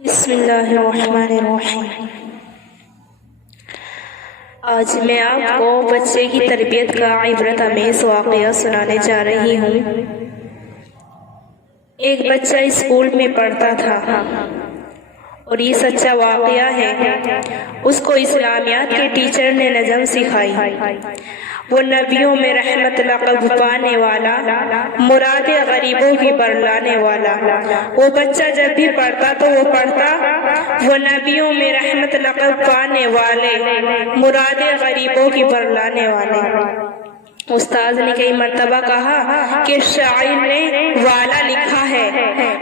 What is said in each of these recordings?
بسم اللہ الرحمن الرحیم۔ آج میں آپ کو بچے کی تربیت کا عبرت آمیز واقعہ سنانے جا رہی ہوں۔ ایک بچہ اسکول میں پڑھتا تھا اور یہ سچا واقعہ ہے۔ اس کو اسلامیات کے ٹیچر نے نظم سکھائی۔ وہ نبیوں میں رحمت لقب پانے والا، مراد غریبوں کی برلانے والا۔ وہ بچہ جب بھی پڑھتا تو وہ پڑھتا، وہ نبیوں میں رحمت لقب پانے والے، مراد غریبوں کی برلانے والے۔ استاذ نے کئی مرتبہ کہا کہ شاعر نے والا لکھا ہے،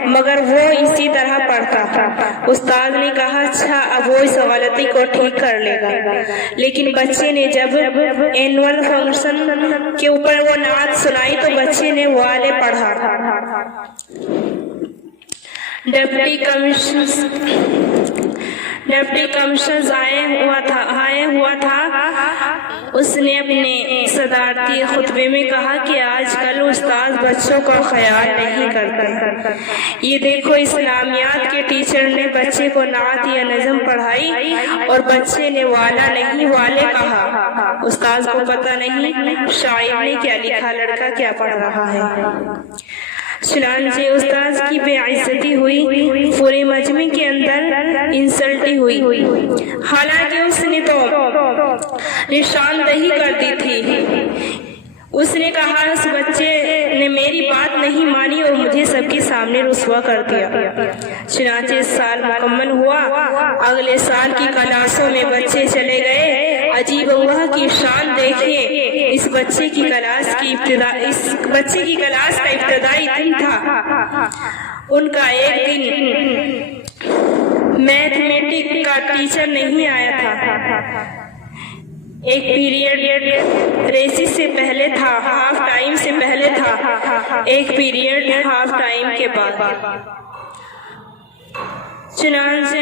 مگر وہ اسی طرح پڑھتا۔ استاذ نے کہا اچھا، اب وہ اس غلطی کو ٹھیک کر لے گا۔ لیکن بچے نے جب اینول فنکشن کے اوپر وہ نعت سنائی تو بچے نے والے پڑھا۔ ڈپٹی کمشنر آئے ہوا تھا۔ اس نے اپنے صدارتی خطبے میں کہا کہ آج کل استاذ بچوں کا خیال نہیں کرتے۔ یہ دیکھو، اسلامیات کے ٹیچر نے بچے کو نعت یا نظم پڑھائی اور بچے نے والا نہیں والے کہا۔ استاذ کو پتہ نہیں شاعر نے کیا لکھا، لڑکا کیا پڑھ رہا ہے۔ چنانچہ استاذ کی بے عزتی ہوئی، پورے مجمع کے اندر انسلٹی ہوئی، حالانکہ اس نے تو نشاندہی کر دی تھی۔ اس نے کہا اس بچے نے میری بات نہیں مانی اور مجھے سب کے سامنے رسوا کر دیا۔ چنانچہ سال مکمل ہوا۔ اگلے سال کی کلاسوں میں بچے چلے گئے۔ عجیب اللہ کی شان دیکھیے، اس بچے کی کلاس کا ابتدائی دن تھا۔ ان کا ایک دن میتھمیٹک کا ٹیچر نہیں آیا تھا۔ ایک پیریڈ ریسس سے پہلے تھا، ہاف ٹائم سے پہلے تھا، ایک پیریڈ ہاف ٹائم کے بعد۔ چنانچہ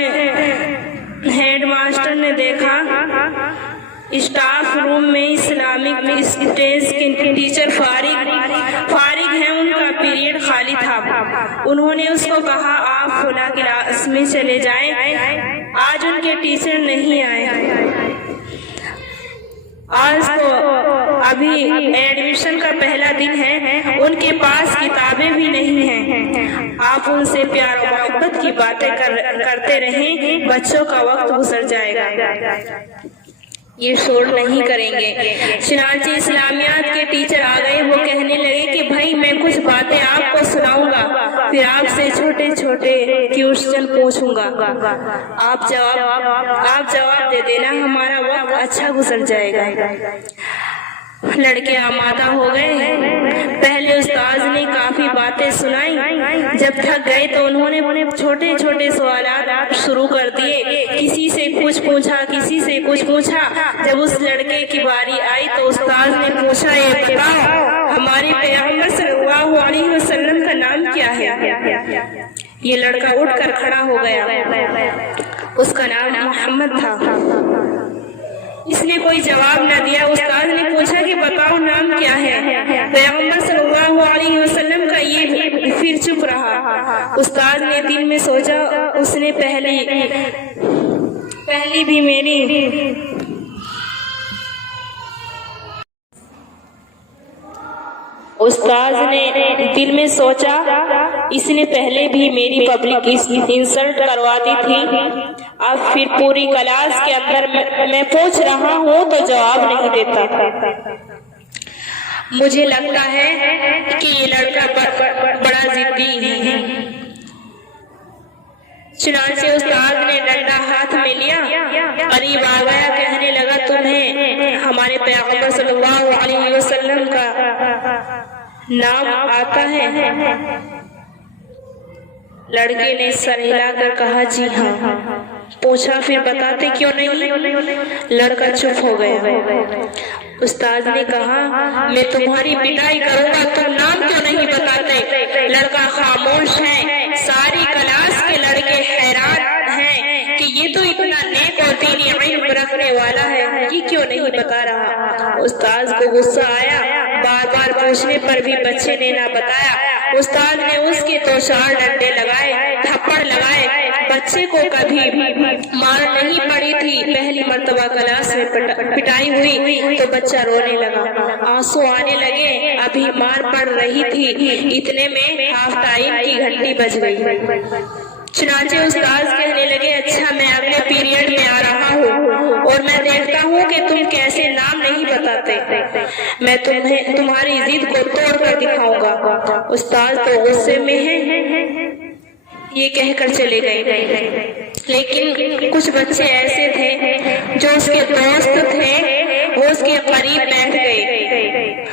ہیڈ ماسٹر نے دیکھا اسٹاف روم میں اسلامک اسٹیج کے ٹیچر فارغ ہیں، ان کا پیریڈ خالی تھا۔ انہوں نے اس کو کہا آپ فلاں کلاس میں چلے جائیں، آج ان کے ٹیچر نہیں آئے۔ آج تو ابھی ایڈمیشن کا پہلا دن ہے، ان کے پاس کتابیں بھی نہیں ہیں، آپ ان سے پیار و محبت کی باتیں کرتے رہیں، بچوں کا وقت گزر جائے گا، یہ شور نہیں کریں گے۔ چنانچہ اسلامیات کے ٹیچر آ گئے۔ وہ کہنے لگے کہ بھائی میں کچھ باتیں آپ کو سناؤں گا، پھر آپ سے چھوٹے چھوٹے کوسچن پوچھوں گا، آپ جواب دے دینا، ہمارا وقت اچھا گزر جائے گا۔ لڑکے آمادہ ہو گئے۔ پہلے استاذ نے کافی باتیں سنائی، جب تھک گئے تو انہوں نے چھوٹے چھوٹے سوالات شروع کر دیے، کسی سے کچھ پوچھا، کسی سے کچھ پوچھا۔ جب اس لڑکے کی باری آئی تو استاذ نے پوچھا یہ بتاؤ ہمارے پیغمبر صلی اللہ علیہ وسلم کا نام کیا ہے؟ یہ لڑکا اٹھ کر کھڑا ہو گیا، اس کا نام محمد تھا۔ اس نے کوئی جواب نہ دیا۔ استاد نے پوچھا کہ بتاؤ نام کیا ہے پیغمبر صلی اللہ علیہ وسلم کا، یہ پھر چپ رہا۔ استاد نے دل میں سوچا اس نے پہلی بھی میری استاد نے دل میں سوچا اس نے پہلے بھی میری پبلک انسلٹ کروا دی تھی، اب پھر پوری کلاس کے اندر میں پوچھ رہا ہوں تو جواب نہیں دیتا۔ مجھے لگتا ہے کہ یہ لڑکا بڑا ضدی ہے۔ چنانچہ استاد نے ڈنڈا ہاتھ میں لیا، قریب آ گیا، کہنے لگا تمہیں ہمارے پیغمبر صلی اللہ علیہ وسلم کا نام آتا ہے؟ لڑکے نے سر ہلا کر کہا جی ہاں۔ پوچھا پھر بتاتے کیوں نہیں؟ لڑکا چپ ہو گیا۔ استاد نے کہا میں تمہاری پٹائی کروں گا، تم نام کیوں نہیں بتاتے؟ لڑکا خاموش ہے۔ ساری کلاس کے لڑکے حیران ہیں کہ یہ تو اتنا نیک اور دینی علم رکھنے والا ہے، یہ کیوں نہیں بتا رہا؟ استاد کو غصہ آیا، بار بار پوچھنے پر بھی بچے نے نہ بتایا۔ استاد نے اس کے تو 4 ڈنڈے لگائے، تھپڑ لگائے، بچے کو کبھی مار نہیں پڑی تھی، پہلی مرتبہ کلاس میں پٹائی ہوئی تو بچہ رونے لگا، آنسو آنے لگے، ابھی مار پڑ رہی تھی، اتنے میں ہاف ٹائم کی گھنٹی بج گئی۔ چنانچہ استاذ کہنے لگے اچھا میں اگلے پیریڈ میں آ رہا ہوں اور میں دیکھتا ہوں کہ تم کیسے نام نہیں بتاتے، میں تمہاری ضد کو توڑ کر دکھاؤں گا۔ استاذ تو غصے میں ہے، یہ کہہ کر چلے گئے، لیکن کچھ بچے ایسے تھے جو اس کے دوست تھے، وہ اس کے قریب بیٹھ گئے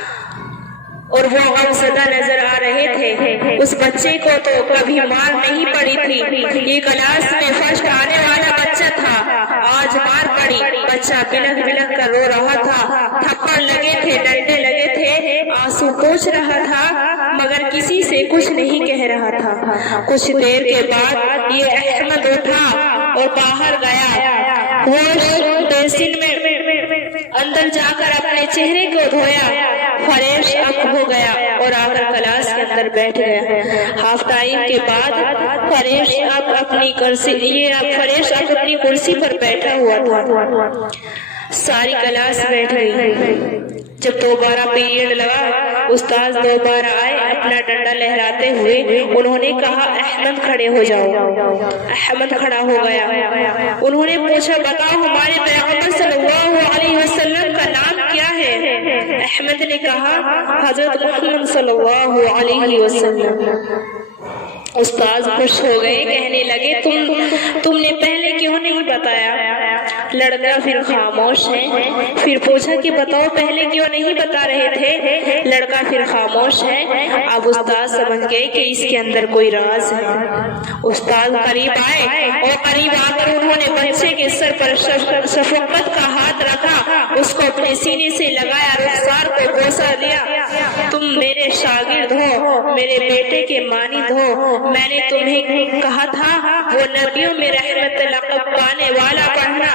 اور وہ غمزدہ نظر آ رہے تھے۔ اس بچے کو تو کبھی مار نہیں پڑی تھی، یہ کلاس میں فرسٹ آنے والا بچہ تھا، آج مار پڑی۔ بچہ بلک بلک کر رو رہا تھا، تھپڑ لگے تھے، ڈنڈے لگے تھے، آنسو پوچھ رہا تھا، مگر کسی سے کچھ نہیں کہہ رہا تھا۔ کچھ دیر کے بعد یہ احمد اٹھا اور باہر گیا، وہ بیسن میں اندر جا کر اپنے چہرے کو دھویا، فریش اپ ہو گیا اور آ کر کلاس کے اندر بیٹھ گیا۔ ہاف ٹائم کے بعد فریش اپ اپنی کرسی پر بیٹھا ہوا تھا، ساری کلاس بیٹھ گئی۔ جب دوبارہ پیریڈ لگا، استاذ دوبارہ آئے، اپنا ڈنڈا لہراتے ہوئے انہوں نے کہا احمد کھڑے ہو جاؤ۔ احمد کھڑا ہو گیا۔ انہوں نے پوچھا بتاؤ ہمارے پیغمبر صلی اللہ علیہ وسلم کا نام کیا ہے؟ احمد نے کہا حضرت محمد صلی اللہ علیہ وسلم۔ استاذ خوش ہو گئے، کہنے لگے تم نے پہلے کیوں نہیں بتایا؟ لڑکا پھر خاموش ہے، پھر پوچھا کہ بتاؤ پہلے کیوں نہیں بتا رہے تھے؟ لڑکا پھر خاموش ہے۔ اب استاذ سمجھ گئے کہ اس کے اندر کوئی راز ہے۔ استاذ قریب آئے اور قریب آ کر انہوں نے بچے کے سر پر شفقت کا ہاتھ رکھا، اس کو اپنے سینے سے لگایا، رخسار کو بوسہ دیا۔ تم میرے شاگرد ہو، میرے بیٹے کے مانند ہو، میں نے تمہیں کہا تھا وہ نبیوں میں رحمت لقب پانے والا پڑھنا،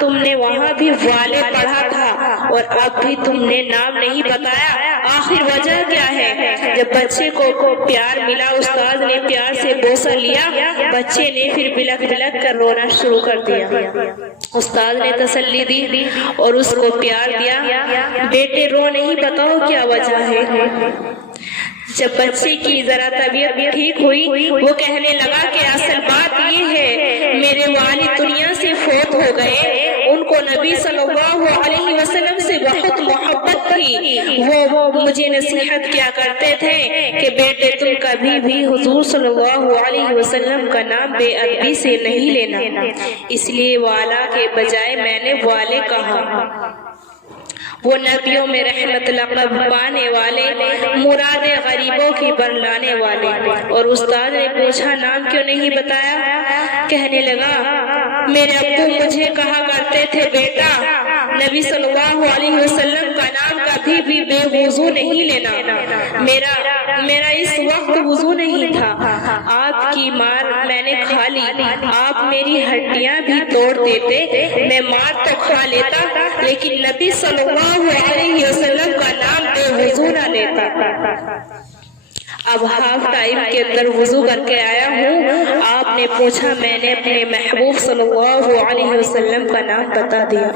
تم نے وہاں بھی والے پڑھا تھا اور اب بھی تم نے نام نہیں بتایا، آخر وجہ کیا ہے؟ جب بچے کو پیار ملا، استاذ نے پیار سے بوسہ لیا، بچے نے پھر بلک بلک کر رونا شروع کر دیا۔ استاذ نے تسلی دی اور اس کو پیار دیا، بیٹے رو نہیں، بتاؤ کیا وجہ ہے؟ جب بچے کی ذرا طبیعت ٹھیک ہوئی، وہ کہنے لگا کہ اصل بات یہ ہے میرے والد دنیا سے فوت ہو گئے، ان کو نبی صلی اللہ علیہ وسلم سے بہت محبت تھی، وہ مجھے نصیحت کیا کرتے تھے کہ بیٹے تم کبھی بھی حضور صلی اللہ علیہ وسلم کا نام بے ادبی سے نہیں لینا، اس لیے والا کے بجائے میں نے والے کہا۔ وہ نبیوں میں رحمت لقب پانے والے، مراد غریبوں کی بر لانے والے۔ اور استاد نے پوچھا نام کیوں نہیں بتایا؟ کہنے لگا میرے ابو مجھے کہا کرتے تھے بیٹا نبی صلی اللہ علیہ وسلم کا نام کبھی بھی بے وضو نہیں لینا، میرا اس وقت وضو نہیں تھا، آپ کی مار میں نے کھا لی، آپ میری ہڈیاں بھی توڑ دیتے، میں مار تو کھا لیتا لیکن نبی صلی اللہ علیہ وسلم کا نام بے وضو نہ لیتا۔ اب ہاف ٹائم کے اندر وضو کر کے آیا ہوں، آپ نے پوچھا، میں نے اپنے محبوب صلی اللہ علیہ وسلم کا نام بتا دیا۔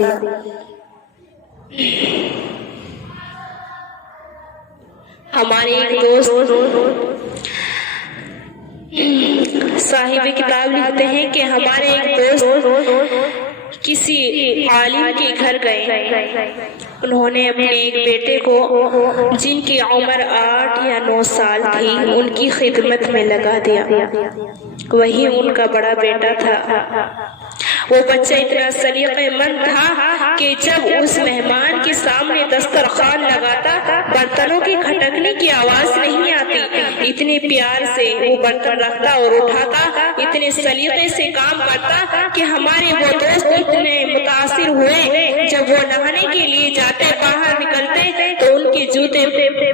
ہمارے ایک دوست صاحب کتاب لکھتے ہیں کہ ہمارے ایک دوست کسی عالم کے گھر گئے، انہوں نے اپنے ایک بیٹے کو جن کی عمر 8 یا 9 سال تھی ان کی خدمت میں لگا دیا، وہی ان کا بڑا بیٹا تھا۔ وہ بچہ اتنا سلیقہ مند تھا کہ جب اس مہمان کے سامنے دسترخوان لگاتا برتنوں کے کھٹکنے کی آواز نہیں آتی، اتنے پیار سے وہ برتن رکھتا اور اٹھاتا، اتنے سلیقے سے کام کرتا کہ ہمارے وہ دوست اتنے متاثر ہوئے، جب وہ نہانے کے لیے جاتے باہر نکلتے تو ان کے جوتے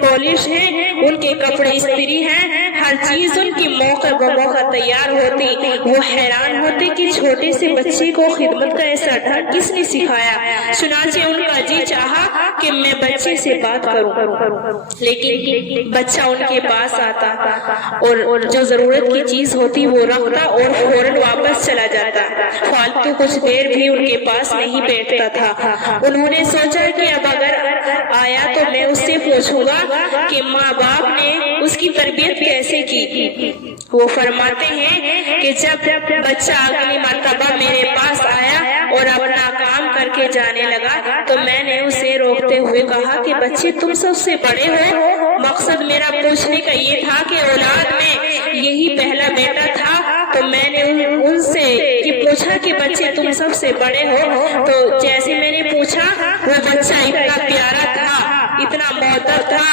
پالش ہیں، ان کے کپڑے استری ہیں، ہر چیز ان کی موقع بموقع تیار ہوتی۔ وہ حیران ہوتے کہ چھوٹے سے بچے کو خدمت کا ایسا ڈھنگ کس نے سکھایا، چنانچہ ان کا جی چاہا کہ میں بچے سے بات کروں، لیکن بچہ ان کے پاس آتا اور جو ضرورت کی چیز ہوتی وہ رکھتا اور فوراً واپس واپس چلا جاتا، فالتو کچھ دیر بھی ان کے پاس نہیں بیٹھتا تھا۔ انہوں نے سوچا کہ اب اگر آیا تو میں اس سے پوچھوں گا کہ ماں باپ نے اس کی تربیت کیسے کی۔ وہ فرماتے ہیں کہ جب بچہ اگلی مرتبہ میرے پاس آیا اور اپنا کام کر کے جانے لگا تو میں نے اسے روکتے ہوئے کہا کہ بچے تم سب سے بڑے ہو۔ مقصد میرا پوچھنے کا یہ تھا کہ اولاد میں یہی پہلا بیٹا تھا، تو میں نے ان سے پوچھا کہ بچے تم سب سے بڑے ہو، تو جیسے میں نے پوچھا وہ بچہ اتنا پیارا تھا، اتنا مؤدب تھا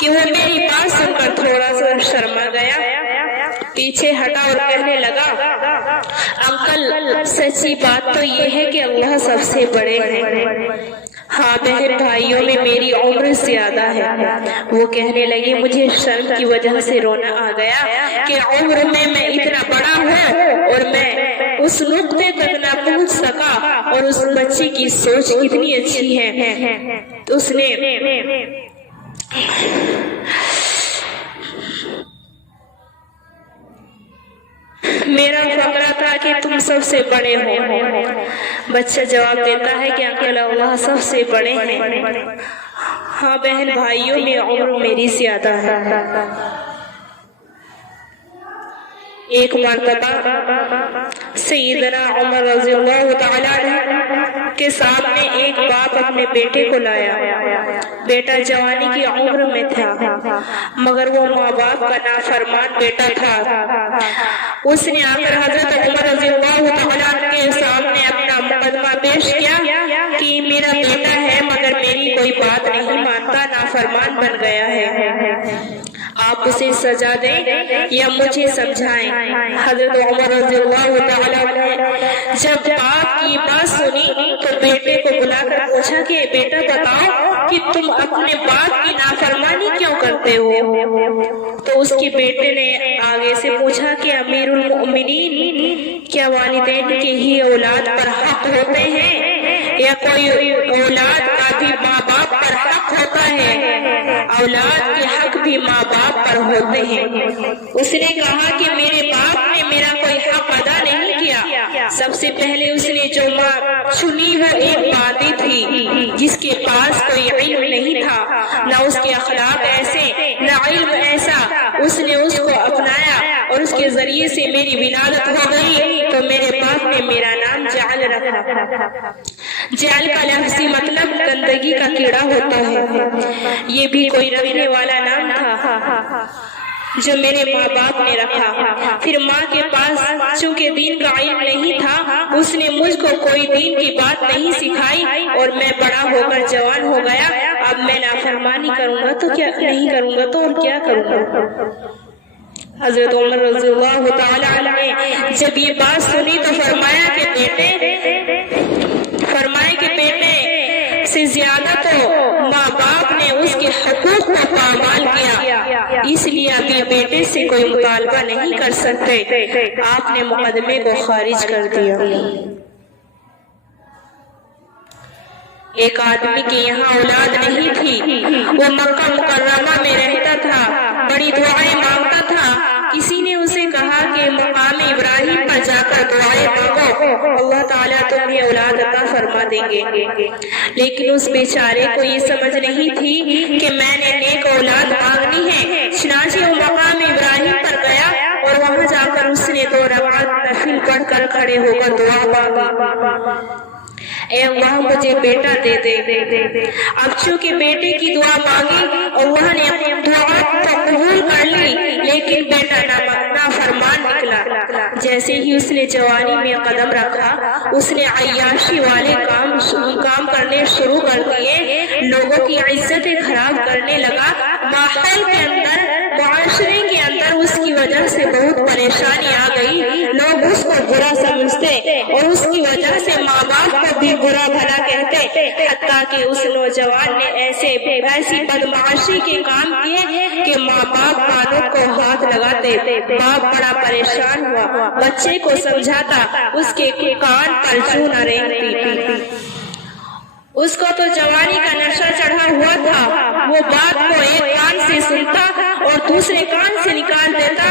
کہ وہ میری بات سن کر تھوڑا سا شرما گیا، پیچھے ہٹا اور کہنے لگا انکل سچی بات تو یہ ہے کہ اللہ سب سے بڑے ہیں۔ ہاں بہن بھائیوں میں میری عمر زیادہ ہے۔ وہ کہنے لگی مجھے شرم کی وجہ سے رونا آ گیا کہ عمر میں اتنا بڑا ہوں اور میں اس نقطے تک نہ پہنچ سکا، اور اس بچے کی سوچ کتنی اچھی ہے۔ تو اس نے میرا فقرہ تھا کہ تم سب سے بڑے ہو۔ بچہ جواب دیتا ہے کہ انکل اللہ سب سے بڑے ہیں۔ ہاں بہن بھائیوں میں عمر میری زیادہ ہے۔ ایک مرتبہ سیدنا عمر رضی اللہ تعالی عنہ کے سامنے ایک باپ اپنے بیٹے کو لایا۔ بیٹا جوانی کی عمر میں تھا مگر وہ ماں باپ کا نافرمان بیٹا تھا۔ اس نے آ کر حضرت عمر رضی اللہ تعالی عنہ کے سامنے اپنا مقدمہ پیش کیا کہ میرا بیٹا ہے مگر میری کوئی بات نہیں مانتا، نافرمان بن گیا ہے، آپ اسے سزا دیں یا مجھے سمجھائیں۔ حضرت عمر رضی اللہ تعالی عنہ جب باپ کی بات سنی تو بیٹے کو بلا کر پوچھا کہ بیٹا بتاؤ کہ تم اپنے باپ کی نافرمانی کیوں کرتے ہو؟ تو اس کے بیٹے نے آگے سے پوچھا کہ امیر المؤمنین کیا والدین کے ہی اولاد پر حق ہوتے ہیں یا کوئی اولاد کا بھی ماں باپ پر حق ہوتا ہے؟ اولاد کے حق بھی ماں باپ پر ہوتے ہیں۔ اس نے کہا کہ میرے باپ نے میرا کوئی حق ادا نہیں کیا۔ سب سے پہلے اس نے جو ماں چنی وہ ایک بادی تھی جس کے پاس کوئی علم نہیں تھا، نہ اس کے اخلاق ایسے نہ علم ایسا، اس نے اس کو اپنایا اور اس کے ذریعے سے میری ولادت ہو گئی، تو میرے باپ نے میرا نام جعل رکھا۔ جعل کا لفظی مطلب گندگی کا کیڑا ہوتا ہے، یہ بھی کوئی رکھنے والا نام تھا جو میرے ماں باپ نے رکھا۔ پھر ماں کے پاس چونکہ دین کا علم نہیں تھا، اس نے مجھ کو کوئی دین کی بات نہیں سکھائی اور میں بڑا ہو کر جوان ہو گیا۔ اب میں نافرمانی کروں گا تو کیا نہیں کروں گا تو اور کیا کروں گا؟ حضرت عمر رضی اللہ تعالی عنہ نے جب یہ بات سنی تو فرمایا کہ بیٹے سے زیادہ تو ماں باپ نے اس کے حقوق کو پامال کیا، اس لیے ابھی بیٹے سے کوئی مطالبہ نہیں کر سکتے، آپ نے مقدمے کو خارج کر دیا۔ ایک آدمی کے یہاں اولاد نہیں تھی، وہ مکہ مکرمہ میں رہتا تھا، بڑی دعائیں مانگتا تھا۔ کسی نے اسے کہا کہ مقام ابراہیم پر جا کر دعائیں مانگو، اللہ تعالیٰ تمہیں اولاد عطا فرما دیں گے، لیکن اس بیچارے کو یہ سمجھ نہیں تھی کہ میں نے نیک اولاد مانگنی ہے۔ چنانچہ وہ مقام ابراہیم پر گیا اور وہاں جا کر اس نے 2 رکعت نفل پڑھ کر کھڑے ہو کر دعا مانگی، اے اللہ مجھے بیٹا دے دے۔ اب چونکہ بیٹے کی دعا مانگی اللہ نے اپنی دعا کو قبول کر لی، لیکن بیٹا نافرمان نکلا۔ جیسے ہی اس نے جوانی میں قدم رکھا، اس نے عیاشی والے کام کرنے شروع کر دیے، لوگوں کی عزتیں خراب کرنے لگا، ماحول کے اندر معاشرے کے اندر اس کی وجہ سے بہت پریشانی آ گئی، لوگ اس کو برا سمجھتے اور اس کی وجہ سے ماں باپ کو بھی برا بھلا کہتے، حتیٰ کہ اس نوجوان نے ایسی بدمعاشی کے کام کیے کہ ماں باپ کانوں کو ہاتھ لگاتے۔ باپ بڑا پریشان ہوا، بچے کو سمجھاتا، اس کے کان پر چوں نہ رینگتی۔ اس کو تو جوانی کا نشہ چڑھا ہوا تھا، وہ بات کو ایک کان سے سنتا اور دوسرے کان سے نکال دیتا۔